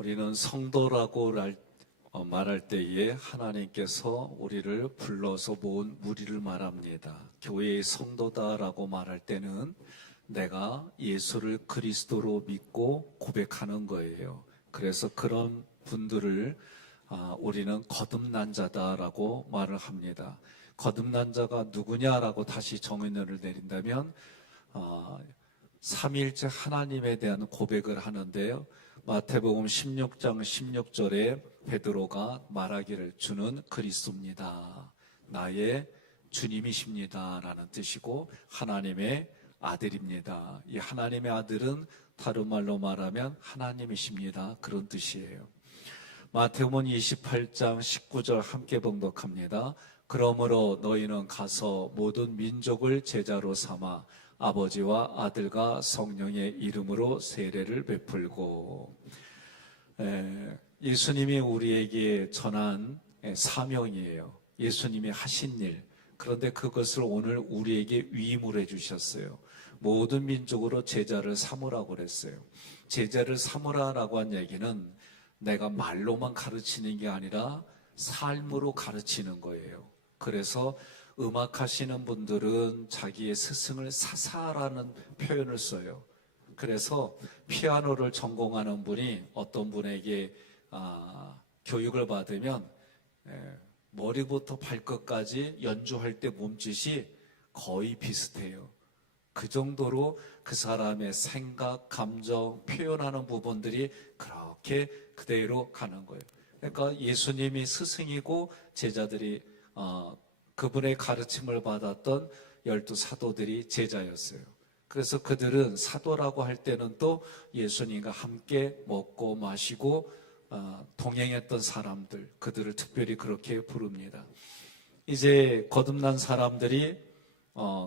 우리는 성도라고 말할 때에 하나님께서 우리를 불러서 모은 무리를 말합니다. 교회의 성도다라고 말할 때는 내가 예수를 그리스도로 믿고 고백하는 거예요. 그래서 그런 분들을 우리는 거듭난 자다라고 말을 합니다. 거듭난 자가 누구냐라고 다시 정의를 내린다면 삼위일체 하나님에 대한 고백을 하는데요. 마태복음 16장 16절에 베드로가 말하기를 주는 그리스도입니다. 나의 주님이십니다. 라는 뜻이고 하나님의 아들입니다. 이 하나님의 아들은 다른 말로 말하면 하나님이십니다. 그런 뜻이에요. 마태복음 28장 19절 함께 봉독합니다. 그러므로 너희는 가서 모든 민족을 제자로 삼아 아버지와 아들과 성령의 이름으로 세례를 베풀고, 예수님이 우리에게 전한 사명이에요. 예수님이 하신 일. 그런데 그것을 오늘 우리에게 위임을 해주셨어요. 모든 민족으로 제자를 삼으라고 그랬어요. 제자를 삼으라라고 한 얘기는 내가 말로만 가르치는 게 아니라 삶으로 가르치는 거예요. 그래서 음악하시는 분들은 자기의 스승을 사사라는 표현을 써요. 그래서 피아노를 전공하는 분이 어떤 분에게 교육을 받으면 머리부터 발끝까지 연주할 때 몸짓이 거의 비슷해요. 그 정도로 그 사람의 생각, 감정, 표현하는 부분들이 그렇게 그대로 가는 거예요. 그러니까 예수님이 스승이고 제자들이 그분의 가르침을 받았던 12 사도들이 제자였어요. 그래서 그들은 사도라고 할 때는 또 예수님과 함께 먹고 마시고 동행했던 사람들, 그들을 특별히 그렇게 부릅니다. 이제 거듭난 사람들이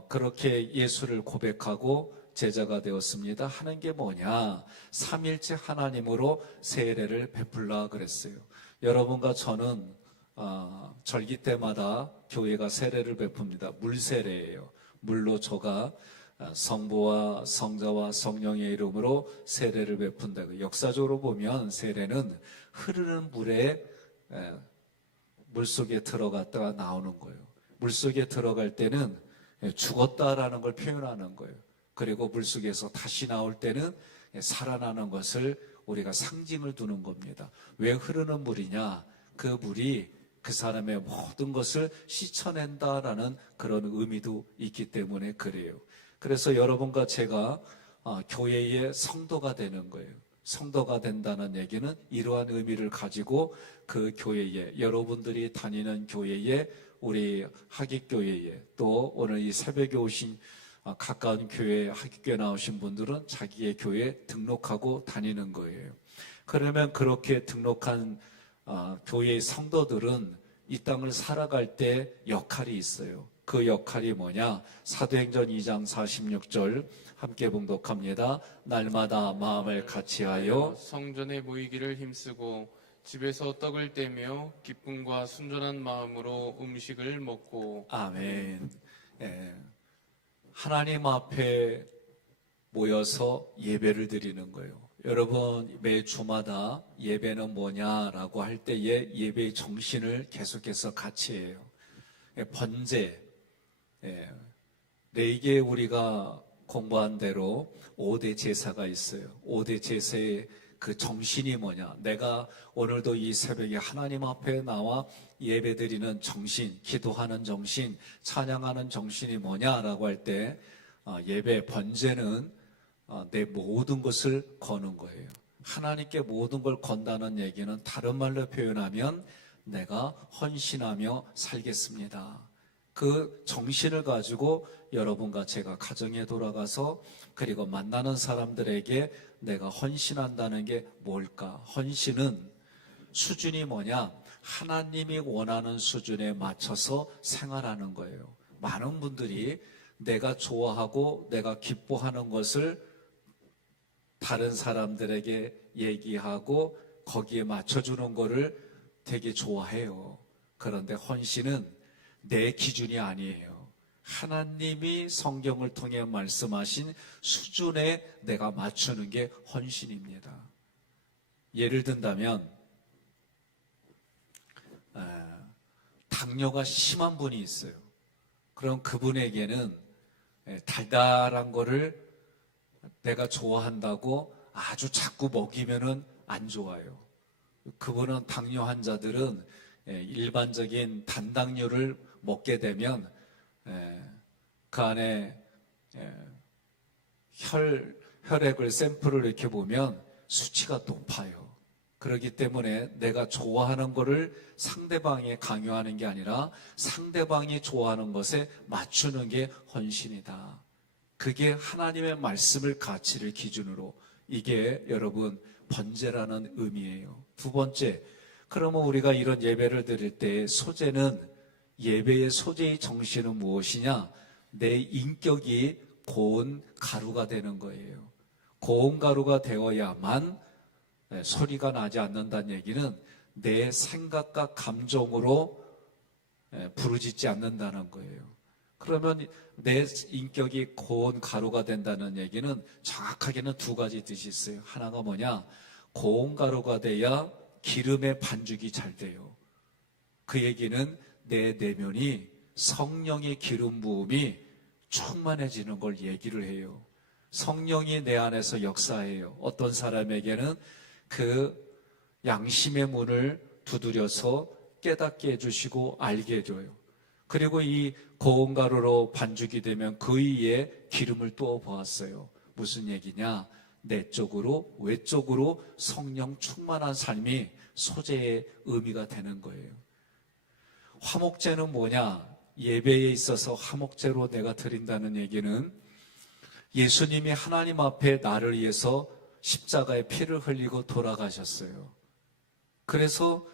그렇게 예수를 고백하고 제자가 되었습니다. 하는 게 뭐냐? 삼일째 하나님으로 세례를 베풀라 그랬어요. 여러분과 저는 절기 때마다 교회가 세례를 베풉니다. 물세례예요. 물로 저가 성부와 성자와 성령의 이름으로 세례를 베푼다고. 역사적으로 보면 세례는 흐르는 물에 물속에 들어갔다가 나오는 거예요. 물속에 들어갈 때는 죽었다라는 걸 표현하는 거예요. 그리고 물속에서 다시 나올 때는 살아나는 것을 우리가 상징을 두는 겁니다. 왜 흐르는 물이냐? 그 물이 그 사람의 모든 것을 씻어낸다라는 그런 의미도 있기 때문에 그래요. 그래서 여러분과 제가 교회의 성도가 되는 거예요. 성도가 된다는 얘기는 이러한 의미를 가지고 그 교회에, 여러분들이 다니는 교회에, 우리 학익교회에, 또 오늘 이 새벽에 오신 가까운 교회, 학익교회 나오신 분들은 자기의 교회에 등록하고 다니는 거예요. 그러면 그렇게 등록한 교회의 성도들은 이 땅을 살아갈 때 역할이 있어요. 그 역할이 뭐냐? 사도행전 2장 46절 함께 봉독합니다. 날마다 마음을 같이하여 성전에 모이기를 힘쓰고 집에서 떡을 떼며 기쁨과 순전한 마음으로 음식을 먹고. 아멘. 하나님 앞에 모여서 예배를 드리는 거예요. 여러분, 매 주마다 예배는 뭐냐라고 할 때에 예배의 정신을 계속해서 같이 해요. 번제, 레이기에 우리가 공부한 대로 5대 제사가 있어요. 5대 제사의 그 정신이 뭐냐? 내가 오늘도 이 새벽에 하나님 앞에 나와 예배 드리는 정신, 기도하는 정신, 찬양하는 정신이 뭐냐라고 할 때 예배 번제는 내 모든 것을 거는 거예요. 하나님께 모든 걸 건다는 얘기는 다른 말로 표현하면 내가 헌신하며 살겠습니다. 그 정신을 가지고 여러분과 제가 가정에 돌아가서 그리고 만나는 사람들에게 내가 헌신한다는 게 뭘까? 헌신은 수준이 뭐냐? 하나님이 원하는 수준에 맞춰서 생활하는 거예요. 많은 분들이 내가 좋아하고 내가 기뻐하는 것을 다른 사람들에게 얘기하고 거기에 맞춰주는 거를 되게 좋아해요. 그런데 헌신은 내 기준이 아니에요. 하나님이 성경을 통해 말씀하신 수준에 내가 맞추는 게 헌신입니다. 예를 든다면 당뇨가 심한 분이 있어요. 그럼 그분에게는 달달한 거를 내가 좋아한다고 아주 자꾸 먹이면은 안 좋아요. 그분은 당뇨 환자들은 일반적인 단당류를 먹게 되면 그 안에 혈액을 샘플을 이렇게 보면 수치가 높아요. 그렇기 때문에 내가 좋아하는 거를 상대방에 강요하는 게 아니라 상대방이 좋아하는 것에 맞추는 게 헌신이다. 그게 하나님의 말씀을 가치를 기준으로, 이게 여러분 번제라는 의미예요. 두 번째, 그러면 우리가 이런 예배를 드릴 때 소제는, 예배의 소제의 정신은 무엇이냐? 내 인격이 고운 가루가 되는 거예요. 고운 가루가 되어야만 소리가 나지 않는다는 얘기는 내 생각과 감정으로 부르짖지 않는다는 거예요. 그러면 내 인격이 고운 가루가 된다는 얘기는 정확하게는 두 가지 뜻이 있어요. 하나가 뭐냐? 고운 가루가 돼야 기름의 반죽이 잘 돼요. 그 얘기는 내 내면이 성령의 기름 부음이 충만해지는 걸 얘기를 해요. 성령이 내 안에서 역사해요. 어떤 사람에게는 그 양심의 문을 두드려서 깨닫게 해주시고 알게 해줘요. 그리고 이 고운 가루로 반죽이 되면 그 위에 기름을 또 부었어요. 무슨 얘기냐? 내적으로 외적으로 성령 충만한 삶이 소제의 의미가 되는 거예요. 화목제는 뭐냐? 예배에 있어서 화목제로 내가 드린다는 얘기는 예수님이 하나님 앞에 나를 위해서 십자가에 피를 흘리고 돌아가셨어요. 그래서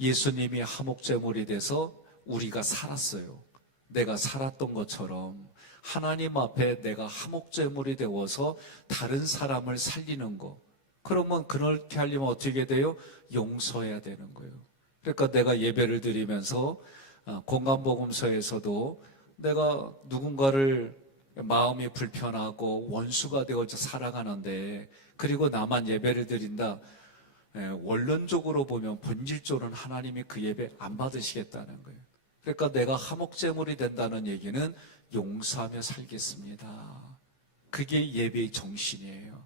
예수님이 화목제물이 돼서 우리가 살았어요. 내가 살았던 것처럼 하나님 앞에 내가 화목제물이 되어서 다른 사람을 살리는 거. 그러면 그렇게 하려면 어떻게 돼요? 용서해야 되는 거예요. 그러니까 내가 예배를 드리면서 공감복음서에서도 내가 누군가를 마음이 불편하고 원수가 되어서 살아가는데, 그리고 나만 예배를 드린다. 원론적으로 보면 본질적으로는 하나님이 그 예배 안 받으시겠다는 거예요. 그러니까 내가 화목제물이 된다는 얘기는 용서하며 살겠습니다. 그게 예배의 정신이에요.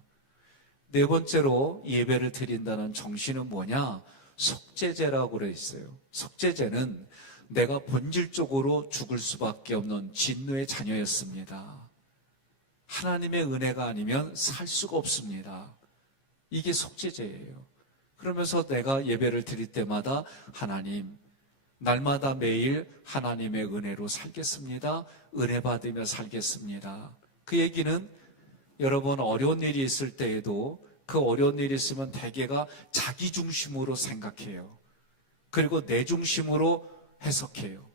네 번째로 예배를 드린다는 정신은 뭐냐? 속죄제라고 그래 있어요. 속죄제는 내가 본질적으로 죽을 수밖에 없는 진노의 자녀였습니다. 하나님의 은혜가 아니면 살 수가 없습니다. 이게 속죄제예요. 그러면서 내가 예배를 드릴 때마다 하나님, 날마다 매일 하나님의 은혜로 살겠습니다. 은혜 받으며 살겠습니다. 그 얘기는 여러분 어려운 일이 있을 때에도 그 어려운 일이 있으면 대개가 자기 중심으로 생각해요. 그리고 내 중심으로 해석해요.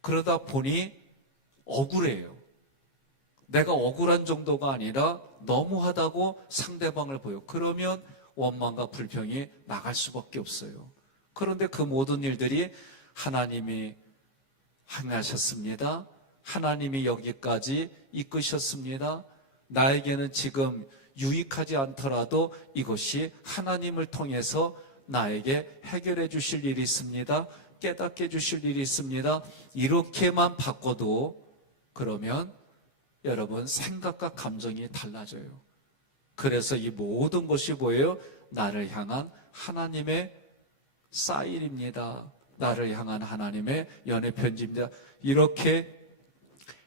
그러다 보니 억울해요. 내가 억울한 정도가 아니라 너무하다고 상대방을 보여. 그러면 원망과 불평이 나갈 수밖에 없어요. 그런데 그 모든 일들이 하나님이 행하셨습니다. 하나님이 여기까지 이끄셨습니다. 나에게는 지금 유익하지 않더라도 이것이 하나님을 통해서 나에게 해결해 주실 일이 있습니다. 깨닫게 해주실 일이 있습니다. 이렇게만 바꿔도 그러면 여러분 생각과 감정이 달라져요. 그래서 이 모든 것이 뭐예요? 나를 향한 하나님의 사인입니다. 나를 향한 하나님의 연애 편지입니다. 이렇게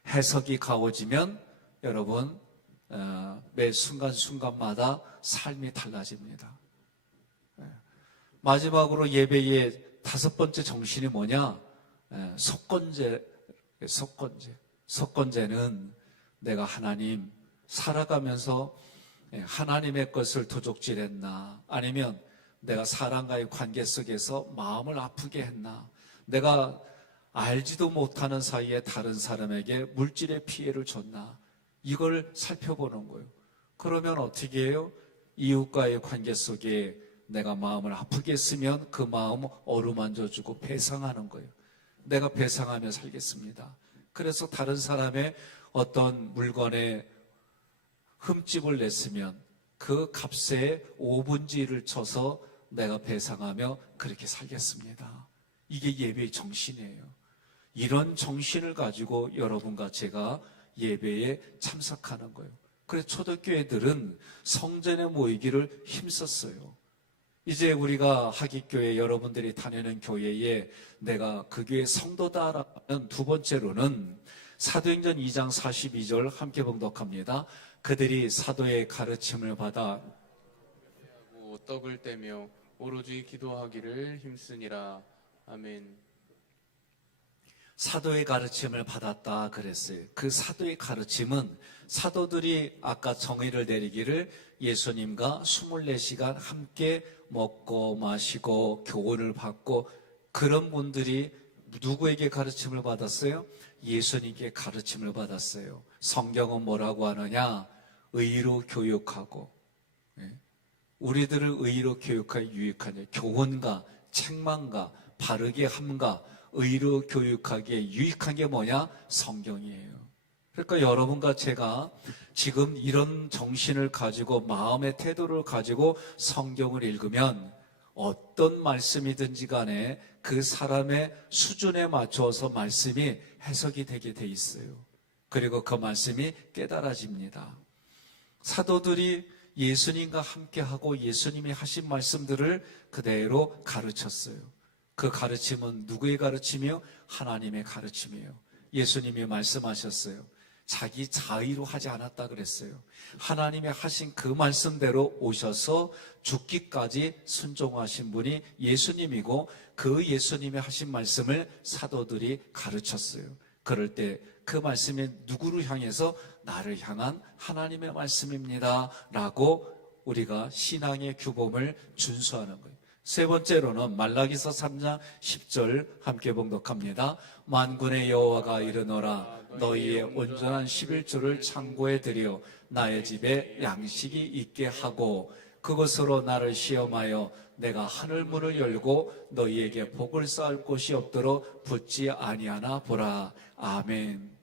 해석이 가워지면 여러분 매 순간순간마다 삶이 달라집니다. 마지막으로 예배의 다섯 번째 정신이 뭐냐? 속건제는 내가 하나님 살아가면서 하나님의 것을 도적질했나? 아니면 내가 사람과의 관계 속에서 마음을 아프게 했나? 내가 알지도 못하는 사이에 다른 사람에게 물질의 피해를 줬나? 이걸 살펴보는 거예요. 그러면 어떻게 해요? 이웃과의 관계 속에 내가 마음을 아프게 했으면 그 마음 어루만져주고 배상하는 거예요. 내가 배상하며 살겠습니다. 그래서 다른 사람의 어떤 물건에 흠집을 냈으면 그 값에 5분의 1을 쳐서 내가 배상하며 그렇게 살겠습니다. 이게 예배의 정신이에요. 이런 정신을 가지고 여러분과 제가 예배에 참석하는 거예요. 그래서 초대교회들은 성전에 모이기를 힘썼어요. 이제 우리가 하깃교회 여러분들이 다니는 교회에 내가 그 교회 성도다라는 두 번째로는 사도행전 2장 42절 함께 봉독합니다. 그들이 사도의 가르침을 받아 떡을 떼며 오로지 기도하기를 힘쓰니라. 아멘. 사도의 가르침을 받았다 그랬어요. 그 사도의 가르침은 사도들이 아까 정의를 내리기를 예수님과 24시간 함께 먹고 마시고 교훈을 받고 그런 분들이 누구에게 가르침을 받았어요? 예수님께 가르침을 받았어요. 성경은 뭐라고 하느냐? 의로 교육하고, 우리들을 의로 교육하여 유익하냐? 교훈과 책망과 바르게 함과 의로 교육하기에 유익한 게 뭐냐? 성경이에요. 그러니까 여러분과 제가 지금 이런 정신을 가지고 마음의 태도를 가지고 성경을 읽으면 어떤 말씀이든지 간에 그 사람의 수준에 맞춰서 말씀이 해석이 되게 돼 있어요. 그리고 그 말씀이 깨달아집니다. 사도들이 예수님과 함께하고 예수님이 하신 말씀들을 그대로 가르쳤어요. 그 가르침은 누구의 가르침이요? 하나님의 가르침이에요. 예수님이 말씀하셨어요. 자기 자의로 하지 않았다 그랬어요. 하나님이 하신 그 말씀대로 오셔서 죽기까지 순종하신 분이 예수님이고 그 예수님이 하신 말씀을 사도들이 가르쳤어요. 그럴 때 그 말씀이 누구를 향해서? 나를 향한 하나님의 말씀입니다 라고 우리가 신앙의 규범을 준수하는 거예요. 세 번째로는 말라기서 3장 10절 함께 봉독합니다. 만군의 여호와가 이르노라 너희의 온전한 11조를 창고에 들여 나의 집에 양식이 있게 하고 그것으로 나를 시험하여 내가 하늘 문을 열고 너희에게 복을 쌓을 곳이 없도록 붙지 아니하나 보라. 아멘.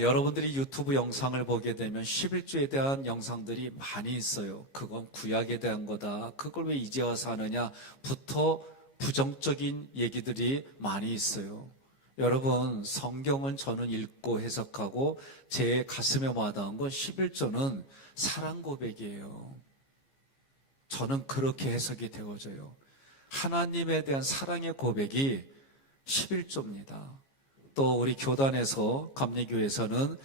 여러분들이 유튜브 영상을 보게 되면 11조에 대한 영상들이 많이 있어요. 그건 구약에 대한 거다. 그걸 왜 이제 와서 하느냐부터 부정적인 얘기들이 많이 있어요. 여러분, 성경은 저는 읽고 해석하고 제 가슴에 와닿은 건 11조는 사랑 고백이에요. 저는 그렇게 해석이 되어져요. 하나님에 대한 사랑의 고백이 11조입니다. 또 우리 교단에서 감리교에서는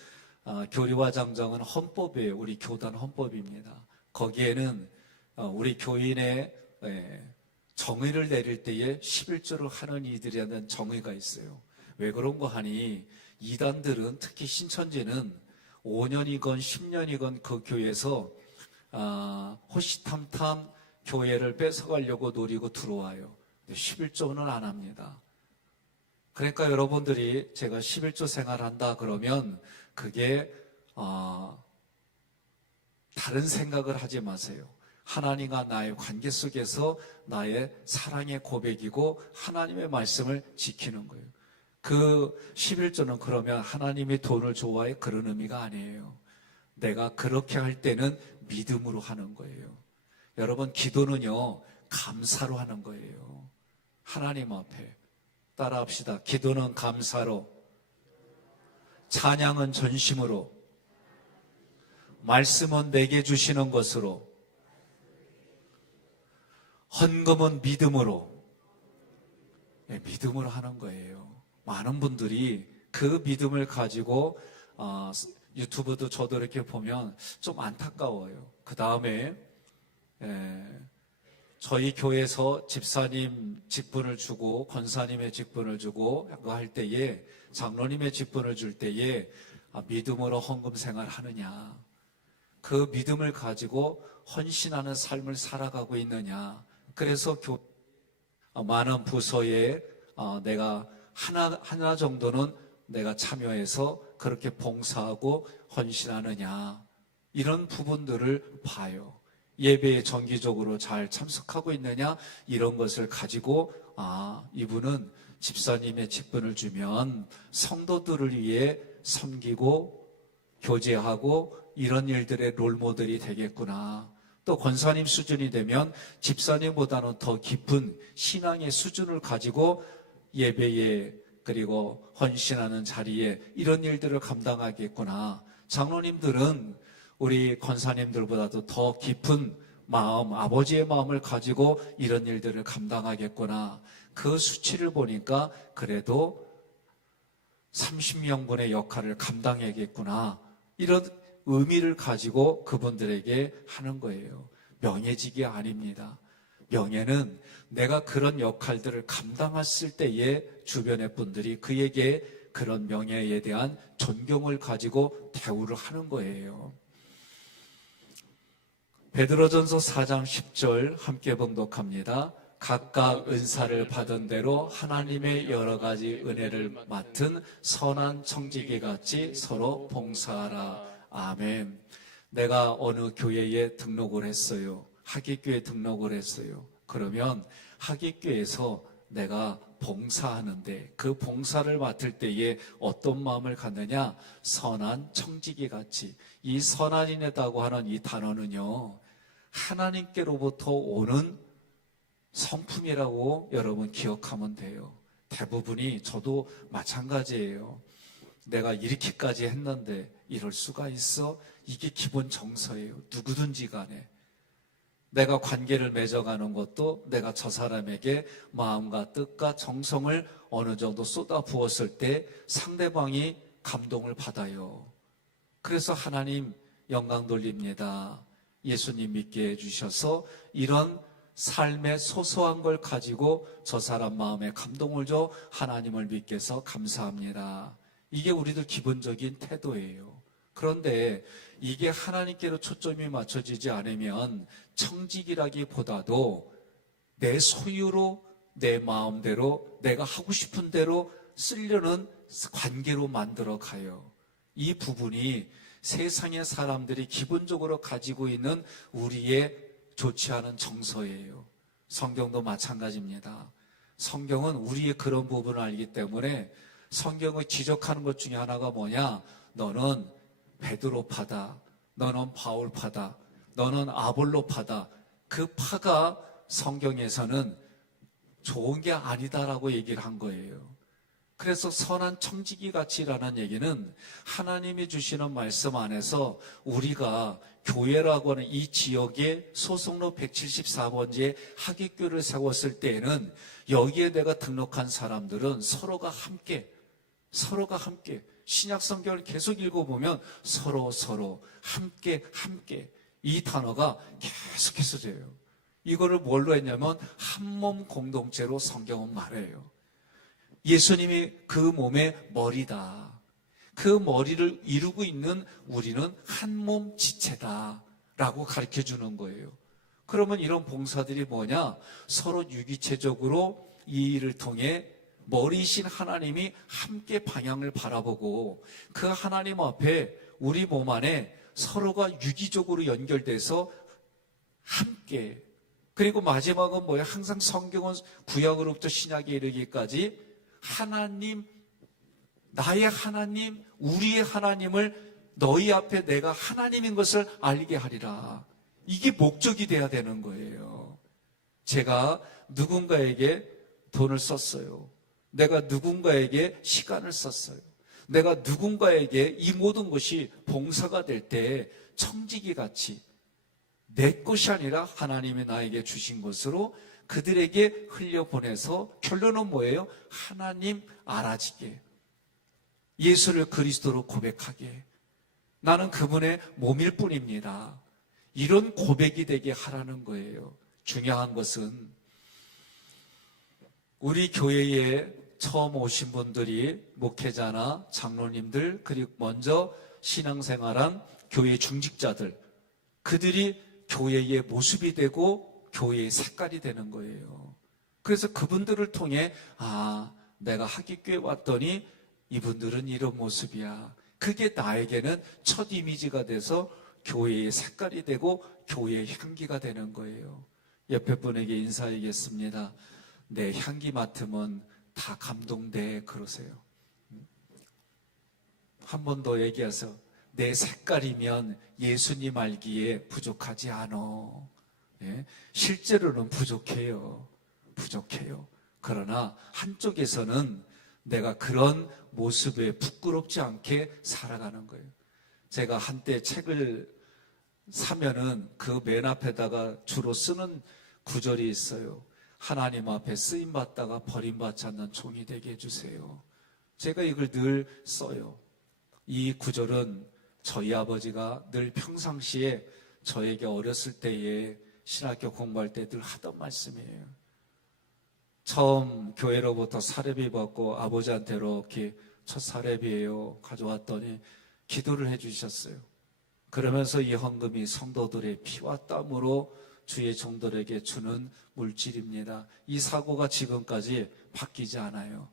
교리와 장정은 헌법이에요. 우리 교단 헌법입니다. 거기에는 우리 교인의 정의를 내릴 때에 11조를 하는 이들에 대한 정의가 있어요. 왜 그런 거 하니 이단들은 특히 신천지는 5년이건 10년이건 그 교회에서 호시탐탐 교회를 뺏어가려고 노리고 들어와요. 11조는 안 합니다. 그러니까 여러분들이 제가 11조 생활한다 그러면 그게 다른 생각을 하지 마세요. 하나님과 나의 관계 속에서 나의 사랑의 고백이고 하나님의 말씀을 지키는 거예요. 그 11조는 그러면 하나님이 돈을 좋아해 그런 의미가 아니에요. 내가 그렇게 할 때는 믿음으로 하는 거예요. 여러분, 기도는요 감사로 하는 거예요. 하나님 앞에 따라합시다. 기도는 감사로, 찬양은 전심으로, 말씀은 내게 주시는 것으로, 헌금은 믿음으로, 믿음으로 하는 거예요. 많은 분들이 그 믿음을 가지고 유튜브도 저도 이렇게 보면 좀 안타까워요. 그 다음에 저희 교회에서 집사님 직분을 주고 권사님의 직분을 주고 할 때에 장로님의 직분을 줄 때에 믿음으로 헌금 생활하느냐, 그 믿음을 가지고 헌신하는 삶을 살아가고 있느냐. 그래서 많은 부서에 내가 하나 정도는 내가 참여해서 그렇게 봉사하고 헌신하느냐, 이런 부분들을 봐요. 예배에 정기적으로 잘 참석하고 있느냐, 이런 것을 가지고 이분은 집사님의 직분을 주면 성도들을 위해 섬기고 교제하고 이런 일들의 롤모델이 되겠구나. 또 권사님 수준이 되면 집사님보다는 더 깊은 신앙의 수준을 가지고 예배에 그리고 헌신하는 자리에 이런 일들을 감당하겠구나. 장로님들은 우리 권사님들보다도 더 깊은 마음, 아버지의 마음을 가지고 이런 일들을 감당하겠구나. 그 수치를 보니까 그래도 30명분의 역할을 감당해야겠구나. 이런 의미를 가지고 그분들에게 하는 거예요. 명예직이 아닙니다. 명예는 내가 그런 역할들을 감당했을 때에 주변의 분들이 그에게 그런 명예에 대한 존경을 가지고 대우를 하는 거예요. 베드로전서 4장 10절 함께 봉독합니다. 각각 은사를 받은 대로 하나님의 여러 가지 은혜를 맡은 선한 청지기 같이 서로 봉사하라. 아멘. 내가 어느 교회에 등록을 했어요. 하객교에 등록을 했어요. 그러면 하객교에서 내가 봉사하는데 그 봉사를 맡을 때에 어떤 마음을 갖느냐? 선한 청지기 같이. 이 선한이라고 하는 이 단어는요, 하나님께로부터 오는 성품이라고 여러분 기억하면 돼요. 대부분이 저도 마찬가지예요. 내가 이렇게까지 했는데 이럴 수가 있어? 이게 기본 정서예요. 누구든지 간에. 내가 관계를 맺어가는 것도 내가 저 사람에게 마음과 뜻과 정성을 어느 정도 쏟아 부었을 때 상대방이 감동을 받아요. 그래서 하나님 영광 돌립니다. 예수님 믿게 해주셔서 이런 삶의 소소한 걸 가지고 저 사람 마음에 감동을 줘 하나님을 믿게 해서 감사합니다. 이게 우리들 기본적인 태도예요. 그런데 이게 하나님께로 초점이 맞춰지지 않으면 청직이라기보다도 내 소유로 내 마음대로 내가 하고 싶은 대로 쓰려는 관계로 만들어 가요. 이 부분이 세상의 사람들이 기본적으로 가지고 있는 우리의 좋지 않은 정서예요. 성경도 마찬가지입니다. 성경은 우리의 그런 부분을 알기 때문에 성경을 지적하는 것 중에 하나가 뭐냐? 너는 베드로파다. 너는 바울파다. 너는 아볼로파다. 그 파가 성경에서는 좋은 게 아니다라고 얘기를 한 거예요. 그래서 선한 청지기 가치라는 얘기는 하나님이 주시는 말씀 안에서 우리가 교회라고 하는 이 지역에 소속로 174번지에 하객교를 세웠을 때에는 여기에 내가 등록한 사람들은 서로가 함께 신약 성경을 계속 읽어보면 서로 함께 이 단어가 계속해서 돼요. 이거를 뭘로 했냐면 한 몸 공동체로 성경은 말해요. 예수님이 그 몸의 머리다. 그 머리를 이루고 있는 우리는 한 몸 지체다 라고 가르쳐 주는 거예요. 그러면 이런 봉사들이 뭐냐? 서로 유기체적으로 이 일을 통해 머리이신 하나님이 함께 방향을 바라보고 그 하나님 앞에 우리 몸 안에 서로가 유기적으로 연결돼서 함께, 그리고 마지막은 뭐예요? 항상 성경은 구약으로부터 신약에 이르기까지 하나님, 나의 하나님, 우리의 하나님을 너희 앞에 내가 하나님인 것을 알게 하리라. 이게 목적이 돼야 되는 거예요. 제가 누군가에게 돈을 썼어요. 내가 누군가에게 시간을 썼어요. 내가 누군가에게 이 모든 것이 봉사가 될 때 청지기 같이 내 것이 아니라 하나님이 나에게 주신 것으로 그들에게 흘려보내서 결론은 뭐예요? 하나님 알아지게, 예수를 그리스도로 고백하게, 나는 그분의 몸일 뿐입니다. 이런 고백이 되게 하라는 거예요. 중요한 것은 우리 교회에 처음 오신 분들이 목회자나 장로님들, 그리고 먼저 신앙생활한 교회 중직자들, 그들이 교회의 모습이 되고 교회의 색깔이 되는 거예요. 그래서 그분들을 통해 내가 하객교회 왔더니 이분들은 이런 모습이야. 그게 나에게는 첫 이미지가 돼서 교회의 색깔이 되고 교회의 향기가 되는 거예요. 옆에 분에게 인사하겠습니다. 내 향기 맡으면 다 감동돼 그러세요. 한 번 더 얘기해서 내 색깔이면 예수님 알기에 부족하지 않어. 예? 실제로는 부족해요. 부족해요. 그러나 한쪽에서는 내가 그런 모습에 부끄럽지 않게 살아가는 거예요. 제가 한때 책을 사면은 그 맨 앞에다가 주로 쓰는 구절이 있어요. 하나님 앞에 쓰임받다가 버림받지 않는 종이 되게 해주세요. 제가 이걸 늘 써요. 이 구절은 저희 아버지가 늘 평상시에 저에게 어렸을 때에 신학교 공부할 때 늘 하던 말씀이에요. 처음 교회로부터 사례비 받고 아버지한테 이렇게 첫 사례비예요 가져왔더니 기도를 해주셨어요. 그러면서 이 헌금이 성도들의 피와 땀으로 주의 종들에게 주는 물질입니다. 이 사고가 지금까지 바뀌지 않아요.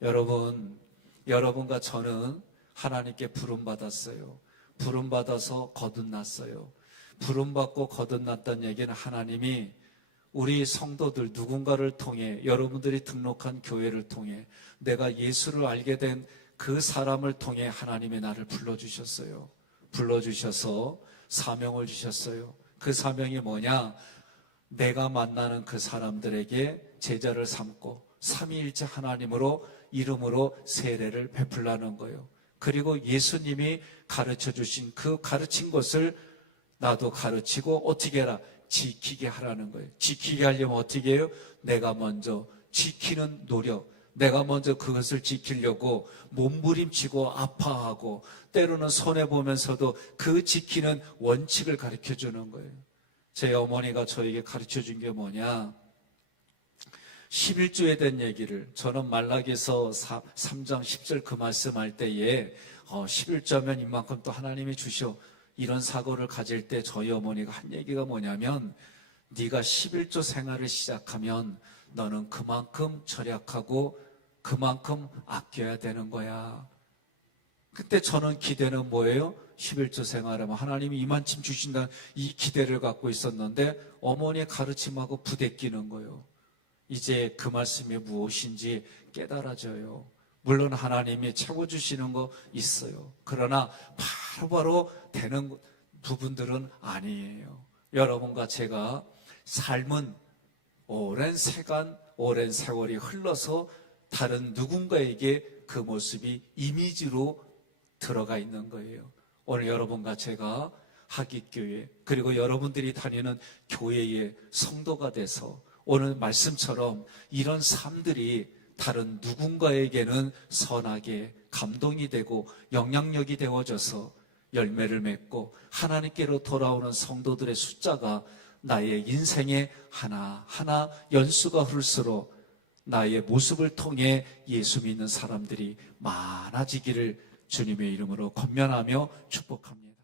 여러분과 저는 하나님께 부름받았어요. 부름받아서 거듭났어요. 부름받고 거듭났다는 얘기는 하나님이 우리 성도들 누군가를 통해, 여러분들이 등록한 교회를 통해, 내가 예수를 알게 된 그 사람을 통해 하나님이 나를 불러주셨어요. 불러주셔서 사명을 주셨어요. 그 사명이 뭐냐? 내가 만나는 그 사람들에게 제자를 삼고 삼위일체 하나님으로 이름으로 세례를 베풀라는 거예요. 그리고 예수님이 가르쳐 주신 그 가르친 것을 나도 가르치고 어떻게 해라? 지키게 하라는 거예요. 지키게 하려면 어떻게 해요? 내가 먼저 지키는 노력, 내가 먼저 그것을 지키려고 몸부림치고 아파하고 때로는 손해보면서도 그 지키는 원칙을 가르쳐 주는 거예요. 제 어머니가 저에게 가르쳐 준 게 뭐냐? 11조에 대한 얘기를, 저는 말라기서 3장 10절 그 말씀할 때에 11조면 이만큼 또 하나님이 주셔. 이런 사고를 가질 때 저희 어머니가 한 얘기가 뭐냐면, 네가 11조 생활을 시작하면 너는 그만큼 절약하고 그만큼 아껴야 되는 거야. 그때 저는 기대는 뭐예요? 11조 생활하면 하나님이 이만큼 주신다는 이 기대를 갖고 있었는데 어머니의 가르침하고 부대끼는 거예요. 이제 그 말씀이 무엇인지 깨달아져요. 물론 하나님이 채워주시는 거 있어요. 그러나 바로바로 되는 부분들은 아니에요. 여러분과 제가 삶은 오랜 세간, 오랜 세월이 흘러서 다른 누군가에게 그 모습이 이미지로 들어가 있는 거예요. 오늘 여러분과 제가 하깃교회, 그리고 여러분들이 다니는 교회의 성도가 돼서 오늘 말씀처럼 이런 삶들이 다른 누군가에게는 선하게 감동이 되고 영향력이 되어져서 열매를 맺고 하나님께로 돌아오는 성도들의 숫자가 나의 인생에 하나하나 연수가 흐를수록 나의 모습을 통해 예수 믿는 사람들이 많아지기를 주님의 이름으로 권면하며 축복합니다.